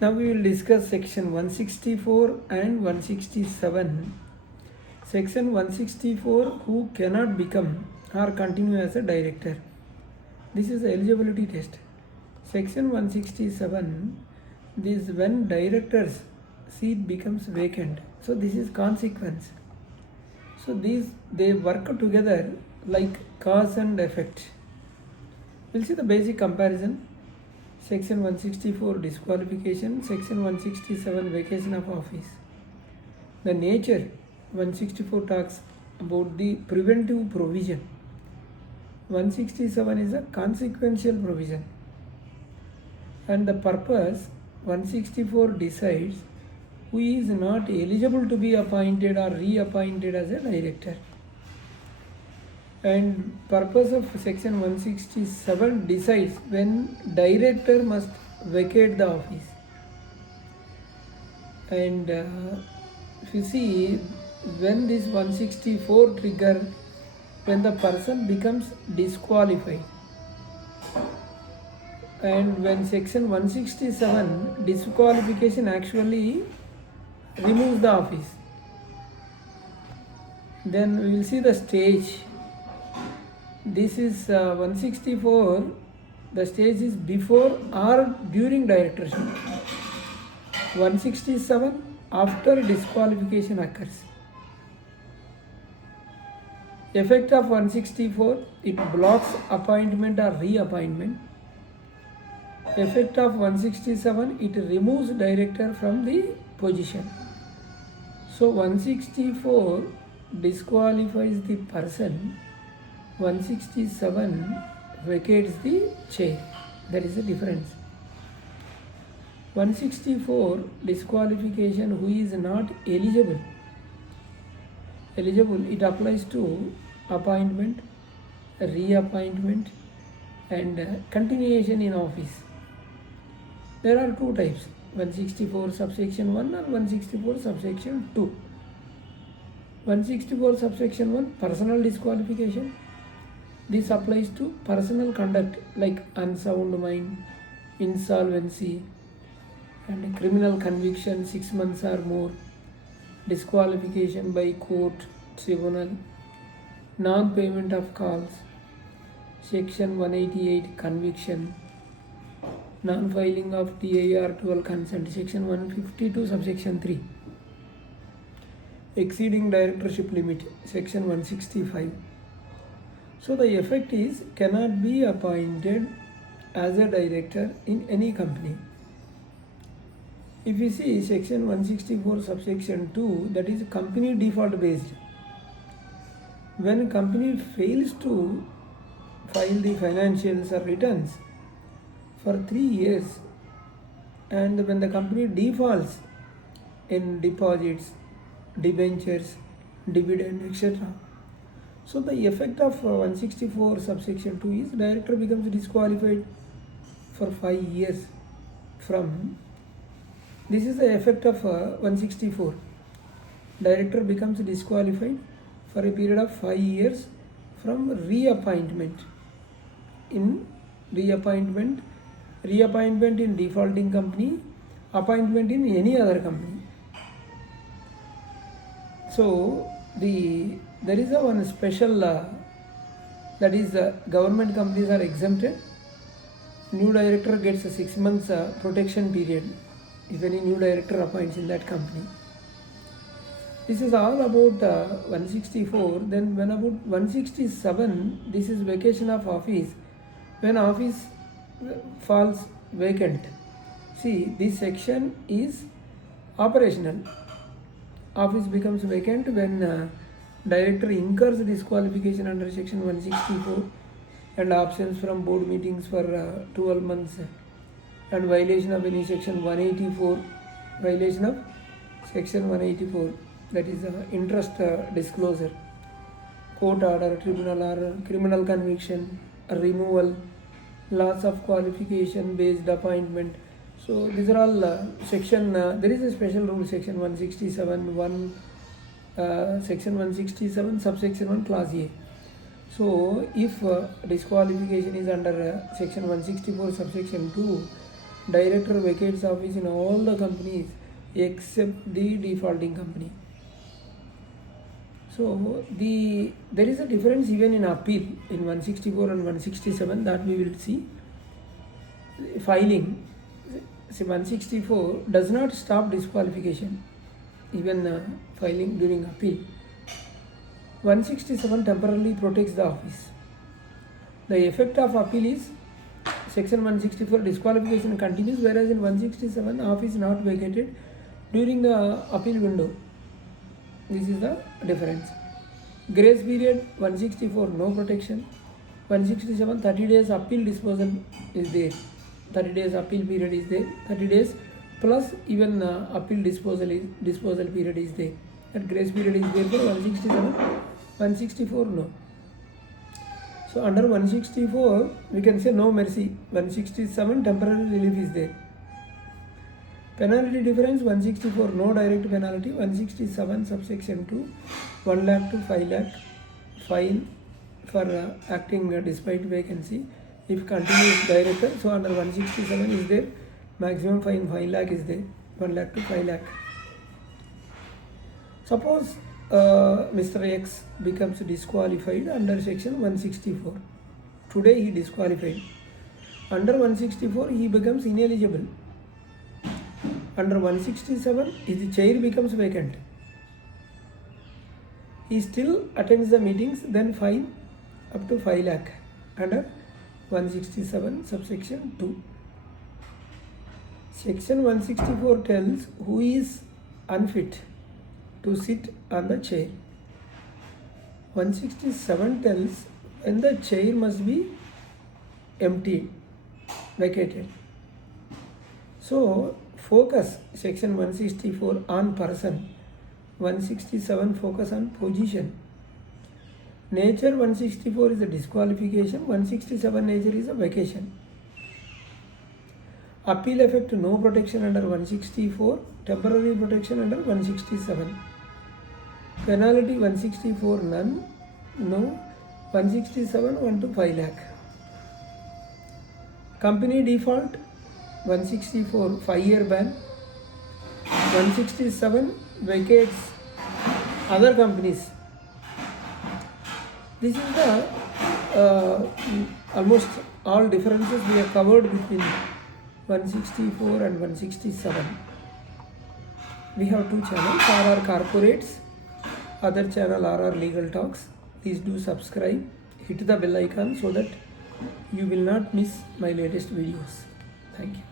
Now we will discuss section 164 and 167. Section 164, who cannot become or continue as a director. This is the eligibility test. Section 167, this when director's seat becomes vacant. So this is consequence. So these, they work together like cause and effect. We'll see the basic comparison. Section 164 disqualification, section 167 vacation of office. The nature, 164 talks about the preventive provision. 167 is a consequential provision. And the purpose, 164 decides who is not eligible to be appointed or reappointed as a director. And purpose of section 167 decides when director must vacate the office. And if you see, when this 164 trigger, when the person becomes disqualified. And when section 167 disqualification actually removes the office, then we will see the stage. This is 164, the stage is before or during directorship. 167, after disqualification occurs. Effect of 164, it blocks appointment or reappointment. Effect of 167, it removes director from the position. So 164 disqualifies the person, 167 vacates the chair. That is the difference. 164 disqualification, who is not eligible. It applies to appointment, reappointment and continuation in office. There are two types, 164 subsection 1 and 164 subsection 2. 164 subsection 1, personal disqualification. This applies to personal conduct like unsound mind, insolvency and criminal conviction 6 months or more, disqualification by court, tribunal, non-payment of calls, section 188 conviction, non-filing of DIR 12 consent, section 152 subsection 3, exceeding directorship limit, section 165. So the effect is cannot be appointed as a director in any company. If you see section 164 subsection 2, that is company default based. When a company fails to file the financials or returns for 3 years, and when the company defaults in deposits, debentures, dividend, etc. So the effect of 164 subsection 2 is director becomes disqualified for 5 years from. This is the effect of 164. Director becomes disqualified for a period of 5 years from reappointment. In reappointment in defaulting company, appointment in any other company. So there is a one special that is government companies are exempted. New director gets a 6 months protection period if any new director appoints in that company. This is all about 164. Then when about 167, this is vacation of office. When office falls vacant. See, this section is operational. Office becomes vacant when director incurs disqualification under section 164 and absence from board meetings for 12 months and violation of any section 184, violation of section 184, that is interest disclosure, court order, tribunal order, criminal conviction, removal, loss of qualification based appointment. So these are all section, there is a special rule, section 167, section 167 subsection 1 clause A. So if disqualification is under section 164 subsection 2, director vacates office in all the companies except the defaulting company. So there is a difference even in appeal in 164 and 167 that we will see. Filing, see 164 does not stop disqualification, even filing during appeal. 167 temporarily protects the office. The effect of appeal is section 164 disqualification continues, whereas in 167 office not vacated during the appeal window. This is the difference. Grace period 164 no protection. 167 30 days appeal disposal is there. 30 days appeal period is there. 30 days plus even appeal disposal period is there. That grace period is there for 167. 164 no. So under 164 we can say no mercy. 167 temporary relief is there. Penalty difference 164 no direct penalty. 167 subsection 2 1 lakh to 5 lakh fine for acting despite vacancy if continuous director. So under 167 is there, maximum fine 5 lakh is there, 1 lakh to 5 lakh. Suppose Mr. X becomes disqualified under section 164. Today he disqualified. Under 164 he becomes ineligible. Under 167 his chair becomes vacant. He still attends the meetings, then fine up to 5 lakh under 167 subsection 2. Section 164 tells who is unfit to sit on the chair. 167 tells when the chair must be emptied, vacated. So focus section 164 on person, 167 focus on position. Nature 164 is a disqualification, 167 nature is a vacation. Appeal effect no protection under 164, temporary protection under 167. Penalty 164 none, no, 167 1 to 5 lakh. Company default 164 5-year ban, 167 vacates other companies. This is the almost all differences we have covered between 164 and 167. We have two channels, RR Corporates, other channel RR Legal Talks. Please do subscribe, hit the bell icon so that you will not miss my latest videos. Thank you.